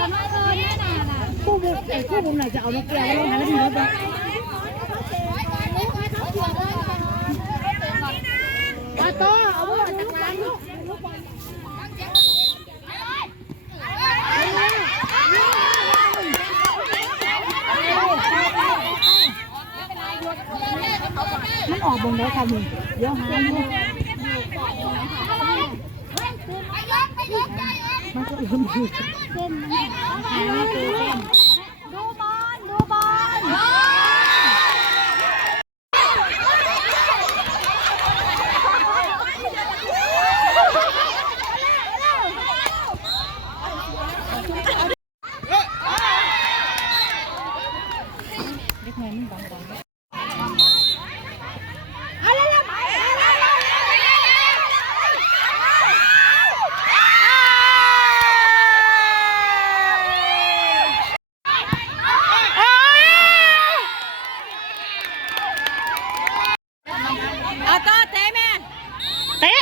ผมหน่อยจะเอานกแก้วมาลงหาแล้วพี่รถนะปาโตเอาไว้จากร้านลูกมันออกบนได้ค่ะมึงเดี๋ยวหาอยู่มันก็ลืมอยู่เส้น มันหาไม่เจอเส้นดูบอลดูบอลเล็กน้อยมันบังบังเอาเร็วๆไปเอาต่อเตะแม่เตะ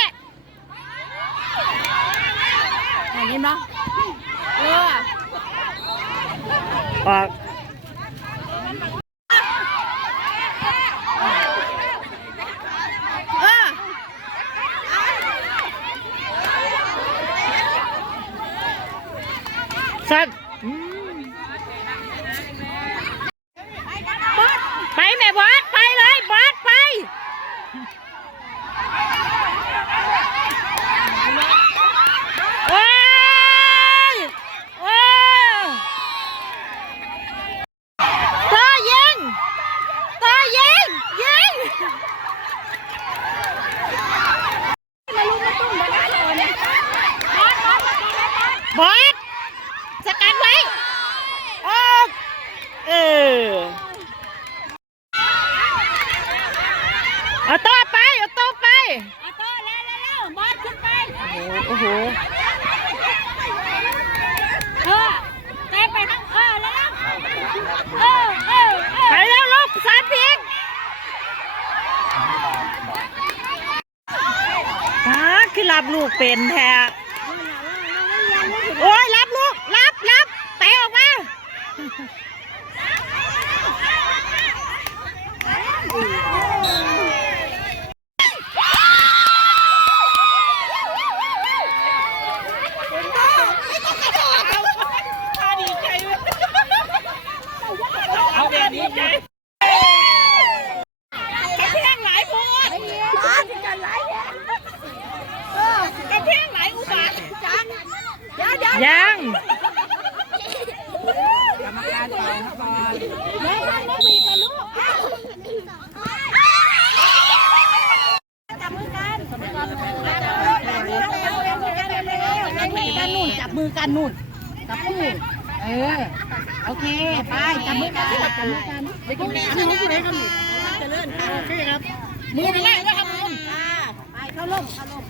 เห็นไหมเออออกเออสัตว์ไปแม่บอสไปเลยบอสไป โอ้ยโอ้ยต่อยิงต่อยิงยิง บอสสกัดไว้ออกเออเอาต่อไปเอาต่อไปเอาต่อเร็วเร็วบอลขึ้นไปโอ้โหเออเตะไปทั้งเออแล้วเออเออเออไปแล้วลูกสามพิงฮะคือรับลูกเป็นแท้ โอ้ยรับลูก รับรับเตะออกมาเอาเดี๋ยวนี้ใจกระเพียงหลายพูดกระเพียงหลายอุบาท ยังกันนู่นจับมือกันนู่นจับมือเออโอเคไปจับมือกันจับมือกันไปกินน้ำนี่คืออะไรครับเจริญค่ะโอเคครับมือเป็นไรนะครับมือไปเข้าร่มเข้าร่ม